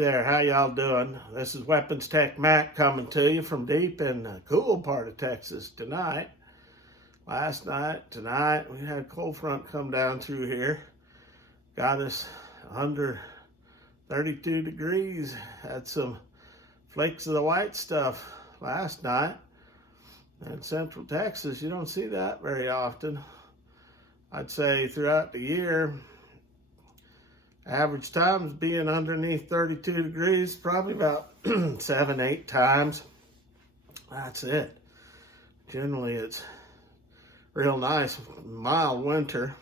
there, how y'all doing? This is Weapons Tech Mac coming to you from deep in the cool part of Texas tonight. Last night, tonight, we had a cold front come down through here. Got us under 32 degrees. Had some flakes of the white stuff last night. In Central Texas, you don't see that very often. I'd say throughout the year, average times being underneath 32 degrees, probably about 7-8 times. That's it. Generally, it's real nice, mild winter.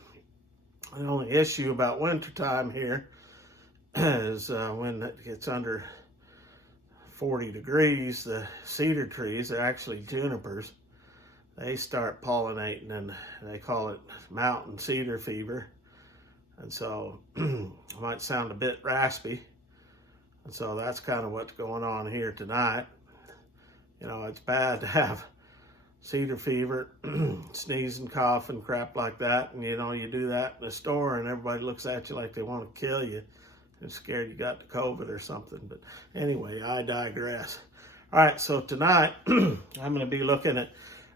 The only issue about winter time here is when it gets under 40 degrees, the cedar trees, they're actually junipers, they start pollinating, and they call it mountain cedar fever. And so it might sound a bit raspy. And so that's kind of what's going on here tonight. You know, it's bad to have cedar fever, sneezing, coughing, crap like that. And you know, you do that in the store and everybody looks at you like they want to kill you. They're scared you got the COVID or something. But anyway, I digress. All right, so tonight I'm going to be looking at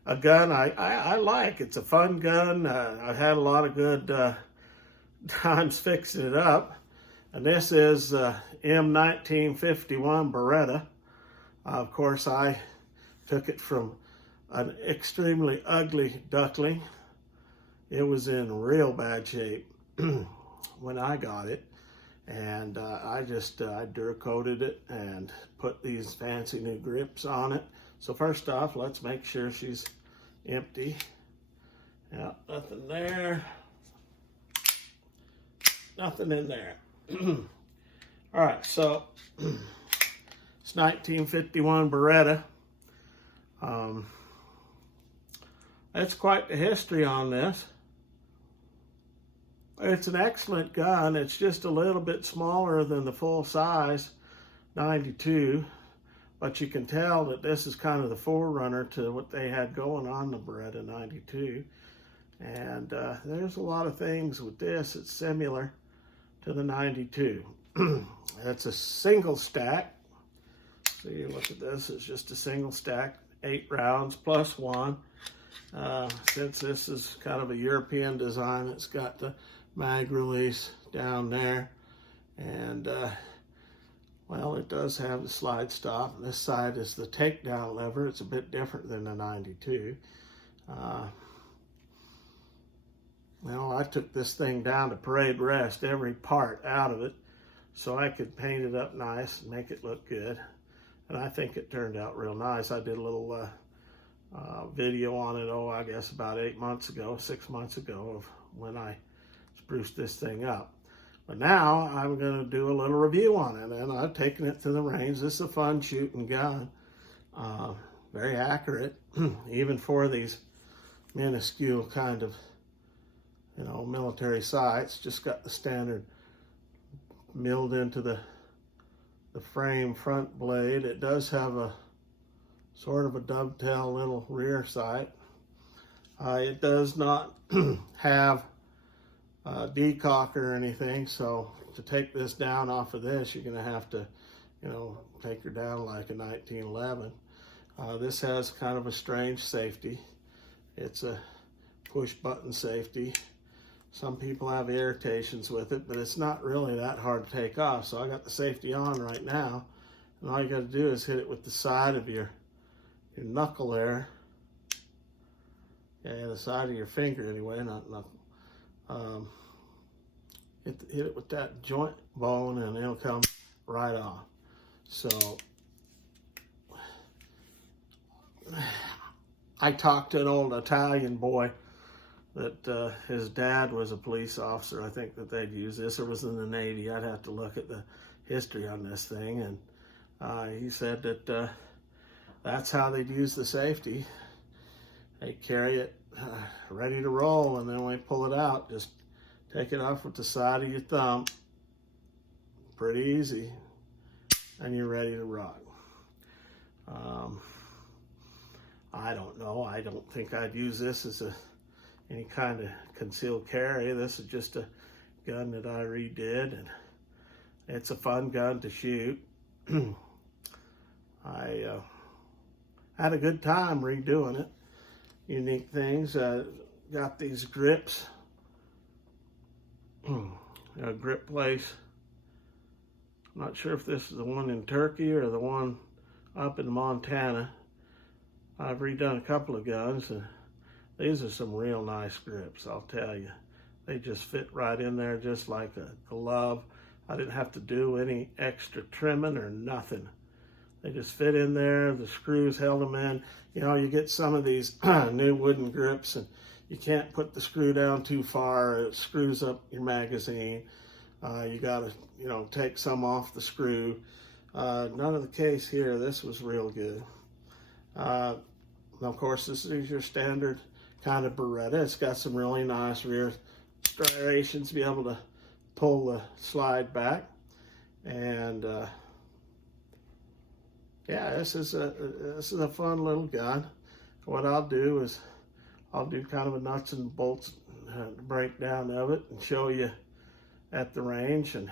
a gun I like. It's a fun gun. I've had a lot of good times fixing it up. And this is M1951 Beretta. Of course, I took it from an extremely ugly duckling. It was in real bad shape when I got it. And I Duracoated it and put these fancy new grips on it. So first off, let's make sure she's empty. Yeah, nothing there. Nothing in there. All right, so it's 1951 Beretta. That's quite the history on this. It's an excellent gun. It's just a little bit smaller than the full size 92, but you can tell that this is kind of the forerunner to what they had going on the Beretta 92. And there's a lot of things with this. It's similar to the 92. It's a single stack. So you look at this, it's just a single stack, 8 rounds plus 1. Since this is kind of a European design, it's got the mag release down there. And well, it does have the slide stop. This side is the takedown lever. It's a bit different than the 92. Well, I took this thing down to parade rest, every part out of it, so I could paint it up nice and make it look good. And I think it turned out real nice. I did a little video on it, I guess about 6 months ago, of when I spruced this thing up. But now I'm going to do a little review on it, and I've taken it to the range. This is a fun shooting gun, very accurate, even for these minuscule kind of, you know, military sights. Just got the standard milled into the frame front blade. It does have a sort of a dovetail little rear sight. It does not have a decocker or anything, so to take this down off of this, you're going to have to, you know, take her down like a 1911. This has kind of a strange safety. It's a push button safety. Some people have irritations with it, but it's not really that hard to take off. So I got the safety on right now, and all you got to do is hit it with the side of your knuckle there. Yeah, the side of your finger anyway, not knuckle. Hit it with that joint bone, and it'll come right off. So I talked to an old Italian boy that his dad was a police officer. I think that they'd use this, or was in the Navy. I'd have to look at the history on this thing. And he said that that's how they'd use the safety. They carry it ready to roll, and then when they pull it out, just take it off with the side of your thumb. Pretty easy. And you're ready to rock. I don't know. I don't think I'd use this as any kind of concealed carry. This is just a gun that I redid, and It's a fun gun to shoot. I had a good time redoing it. Unique things. Got these grips. A grip place. I'm not sure if this is the one in Turkey or the one up in Montana. I've redone a couple of guns, and these are some real nice grips, I'll tell you. They just fit right in there just like a glove. I didn't have to do any extra trimming or nothing. They just fit in there. The screws held them in. You know, you get some of these new wooden grips and you can't put the screw down too far. It screws up your magazine. You gotta, you know, take some off the screw. None of the case here. This was real good. Of course, this is your standard kind of Beretta. It's got some really nice rear striations to be able to pull the slide back. And yeah, this is a fun little gun. What I'll do is I'll do kind of a nuts and bolts breakdown of it and show you at the range, and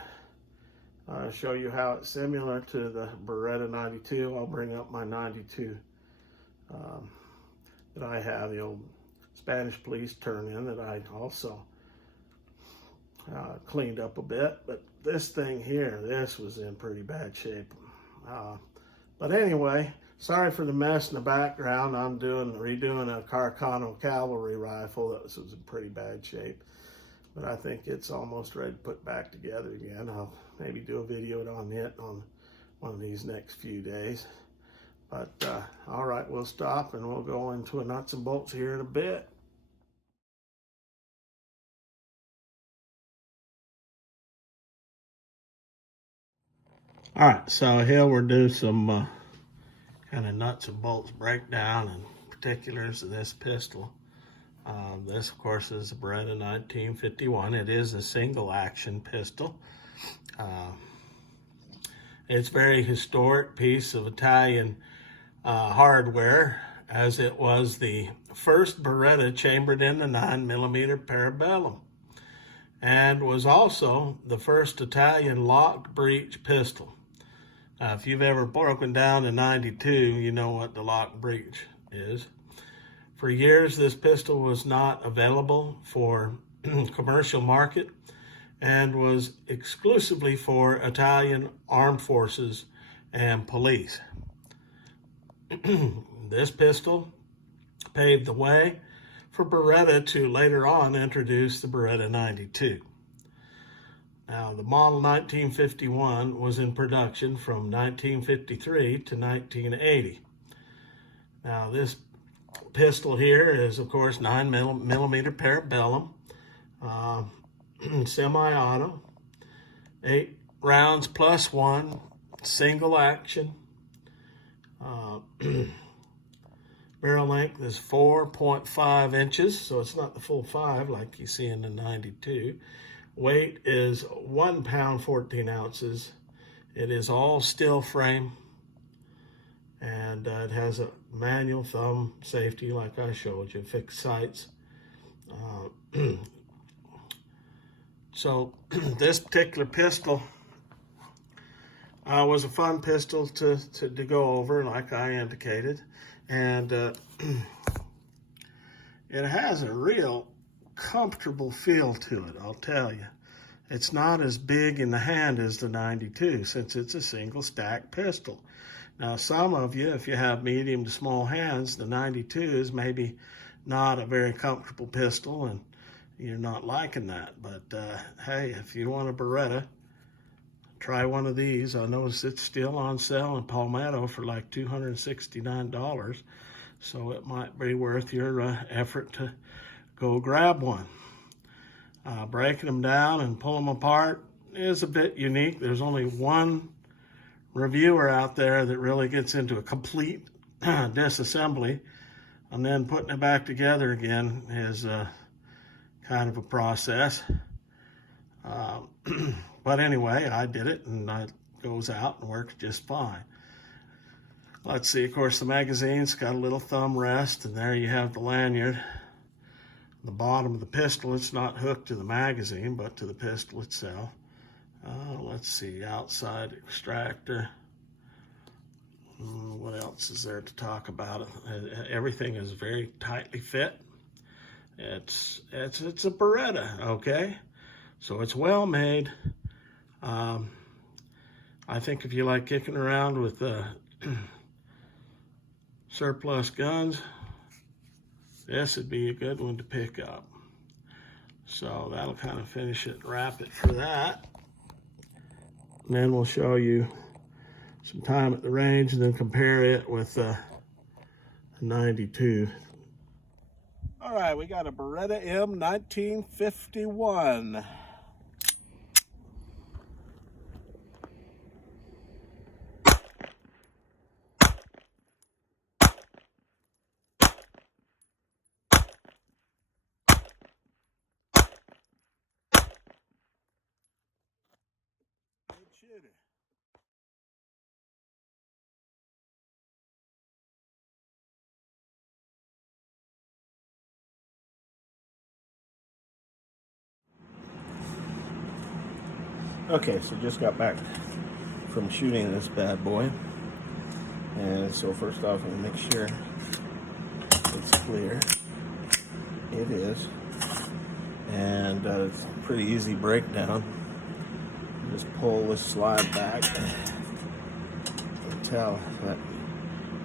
show you how it's similar to the Beretta 92. I'll bring up my 92 that I have, the old Spanish police turn-in that I also cleaned up a bit. But this thing here, this was in pretty bad shape. But anyway, sorry for the mess in the background. I'm redoing a Carcano cavalry rifle that was in pretty bad shape. But I think it's almost ready to put back together again. I'll maybe do a video on it on one of these next few days. But all right, we'll stop and we'll go into a nuts and bolts here in a bit. All right, so here we'll do some kind of nuts and bolts breakdown and particulars of this pistol. This, of course, is a Beretta 1951. It is a single action pistol. It's a very historic piece of Italian hardware, as it was the first Beretta chambered in the 9mm Parabellum, and was also the first Italian locked breech pistol. If you've ever broken down a 92, you know what the locked breech is. For years, this pistol was not available for commercial market and was exclusively for Italian armed forces and police. This pistol paved the way for Beretta to later on introduce the Beretta 92. Now, the model 1951 was in production from 1953 to 1980. Now, this pistol here is, of course, 9mm Parabellum, semi-auto, 8 rounds plus 1, single action. Barrel length is 4.5 inches, so it's not the full 5 like you see in the 92. Weight is 1 pound 14 ounces. It is all steel frame, and it has a manual thumb safety like I showed you, fixed sights. So this particular pistol was a fun pistol to go over, like I indicated, and it has a real comfortable feel to it, I'll tell you. It's not as big in the hand as the 92, since it's a single stack pistol. Now, some of you, if you have medium to small hands, the 92 is maybe not a very comfortable pistol, and you're not liking that. But hey, if you want a Beretta, try one of these. I noticed it's still on sale in Palmetto for like $269, so it might be worth your effort to go grab one. Breaking them down and pulling them apart is a bit unique. There's only one reviewer out there that really gets into a complete disassembly, and then putting it back together again is kind of a process. But anyway, I did it, and it goes out and works just fine. Let's see, of course, the magazine's got a little thumb rest, and there you have the lanyard. The bottom of the pistol, it's not hooked to the magazine, but to the pistol itself. Let's see, outside extractor. What else is there to talk about? Everything is very tightly fit. It's a Beretta, okay? So it's well made. I think if you like kicking around with surplus guns, this would be a good one to pick up. So that'll kind of finish it and wrap it for that. And then we'll show you some time at the range and then compare it with a 92. All right, we got a Beretta M1951. Good shooter. Okay, so just got back from shooting this bad boy. And so first off, I'm gonna make sure it's clear. It is. And it's a pretty easy breakdown. Just pull this slide back and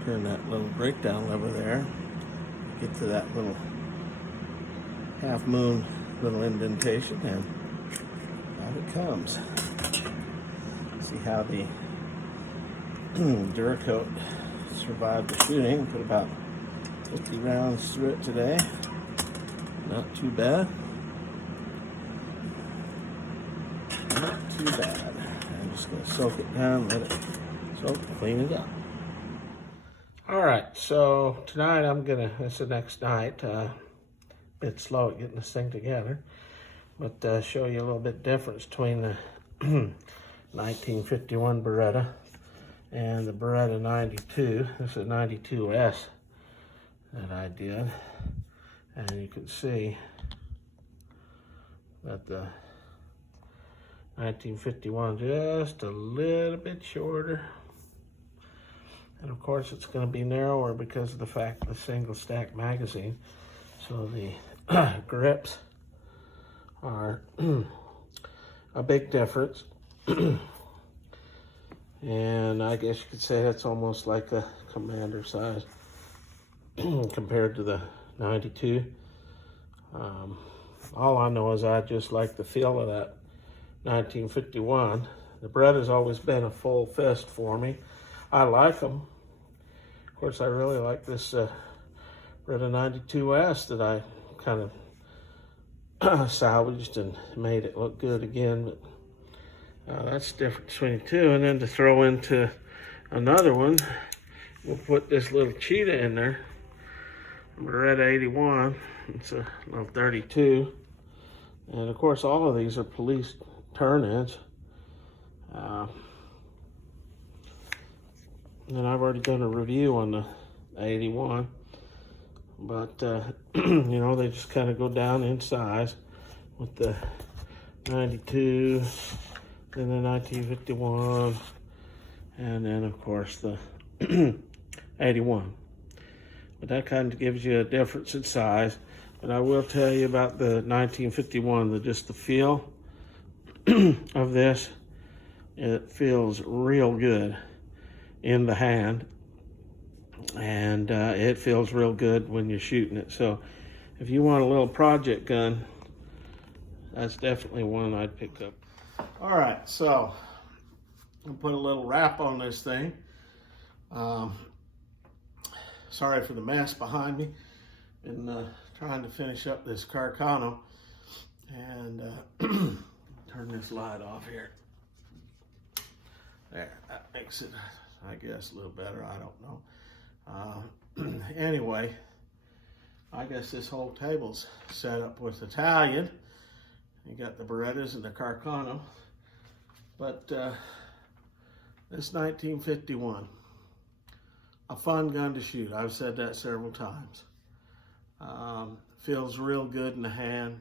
turn that little breakdown lever there. Get to that little half moon little indentation and out it comes. See how the Duracoat survived the shooting. Put about 50 rounds through it today. Not too bad. Not too bad. I'm just going to soak it down, let it soak, clean it up. All right, so tonight it's the next night. Bit slow at getting this thing together, but show you a little bit difference between the 1951 Beretta and the Beretta 92. This is a 92S that I did, and you can see that the 1951 just a little bit shorter, and of course it's going to be narrower because of the fact of the single stack magazine. So the grips are a big difference. And I guess you could say that's almost like a commander size compared to the 92. All I know is I just like the feel of that 1951. The Beretta's always been a full fist for me. I like them. Of course, I really like this Beretta 92S that I kind of salvaged and made it look good again. But that's the difference between the two. And then to throw into another one, we'll put this little cheetah in there. Beretta 81. It's a little 32. And of course, all of these are police turn-ins. And I've already done a review on the 81. But, you know, they just kind of go down in size with the 92, then the 1951, and then, of course, the 81. But that kind of gives you a difference in size. But I will tell you about the 1951, just the feel of this. It feels real good in the hand. And it feels real good when you're shooting it. So if you want a little project gun, that's definitely one I'd pick up. All right, so I'll put a little wrap on this thing. Sorry for the mess behind me. Been trying to finish up this Carcano and turn this light off here. There, that makes it, I guess, a little better. I don't know. Anyway, I guess this whole table's set up with Italian. You got the Berettas and the Carcano. But this 1951, a fun gun to shoot. I've said that several times. Feels real good in the hand.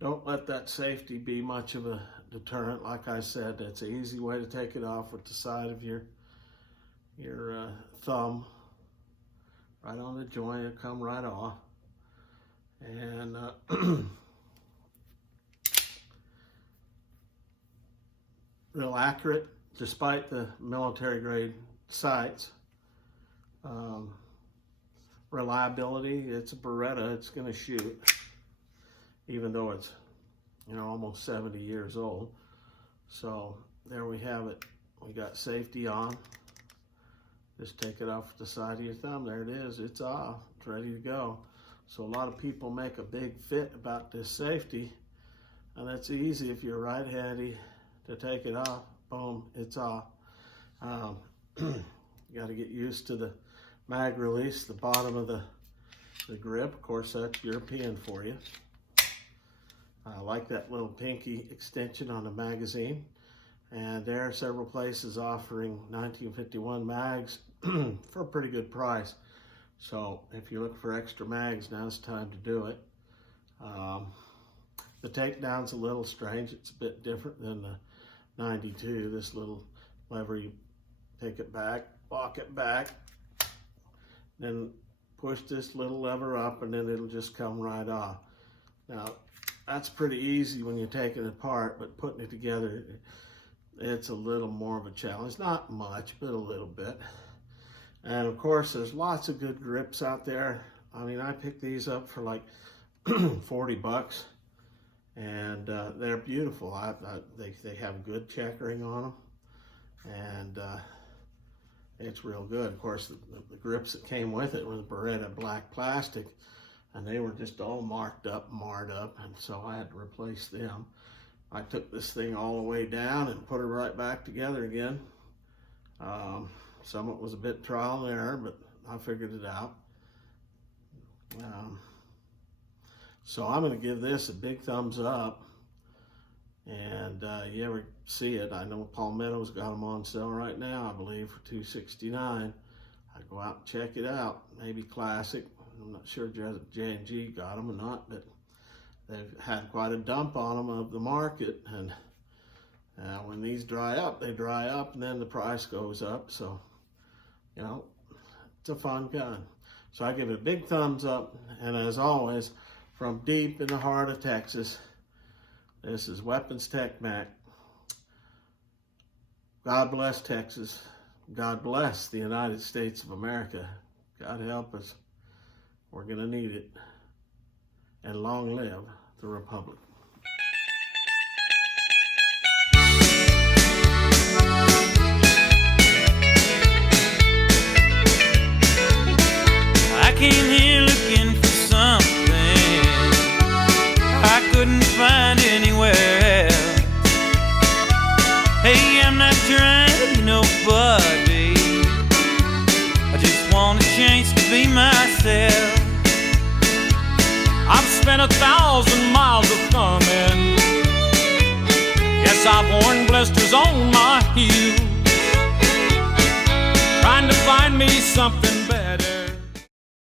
Don't let that safety be much of a deterrent. Like I said, it's an easy way to take it off with the side of your thumb, right on the joint. It'll come right off. And real accurate, despite the military grade sights. Reliability, it's a Beretta, it's gonna shoot, even though it's, you know, almost 70 years old. So there we have it. We got safety on. Just take it off the side of your thumb. There it is, it's off, it's ready to go. So a lot of people make a big fit about this safety, and it's easy if you're right-handy to take it off. Boom, it's off. You got to get used to the mag release, the bottom of the grip. Of course, that's European for you. I like that little pinky extension on the magazine. And there are several places offering 1951 mags for a pretty good price. So if you look for extra mags, now's the time to do it. The takedown's a little strange. It's a bit different than the 92. This little lever, you take it back, lock it back, then push this little lever up, and then it'll just come right off. Now, that's pretty easy when you're taking it apart, but putting it together, it's a little more of a challenge. Not much, but a little bit. And of course, there's lots of good grips out there. I mean, I picked these up for like 40 bucks, and they're beautiful. They have good checkering on them, and it's real good. Of course, the grips that came with it were the Beretta black plastic, and they were just all marked up, marred up, and so I had to replace them. I took this thing all the way down and put it right back together again. Some of it was a bit trial and error, but I figured it out. So I'm going to give this a big thumbs up. And you ever see it, I know Palmetto's got them on sale right now, I believe, for $269. I'd go out and check it out. Maybe classic. I'm not sure J&G got them or not, but they've had quite a dump on them of the market. And when these dry up, they dry up, and then the price goes up. So, you know, it's a fun gun. So I give it a big thumbs up. And as always, from deep in the heart of Texas, this is Weapons Tech Mac. God bless Texas. God bless the United States of America. God help us. We're going to need it. And long live the Republic. I came here looking for something I couldn't find anywhere else. Hey, I'm not trying to be nobody, I just want a chance to be myself. I've spent 1,000 miles of thumbing. Yes, I've worn blisters on my heels, trying to find me something